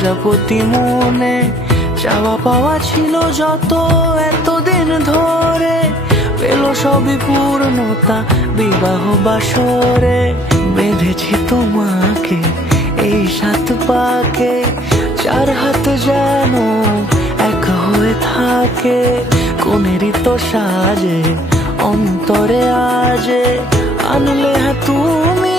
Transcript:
প্রজাপতি মনে চাওয়া পাওয়া ছিল যত এতদিন ধরে, পেল সবই পূর্ণতা বিবাহ বাসরে। বেঁধেছি তোমাকে এই 7 পাকে, 4 হাত যেন এক হয়ে থাকে। কোনেরই তো সাজে অন্তরে আজে আনলে হ্যাঁ তুমি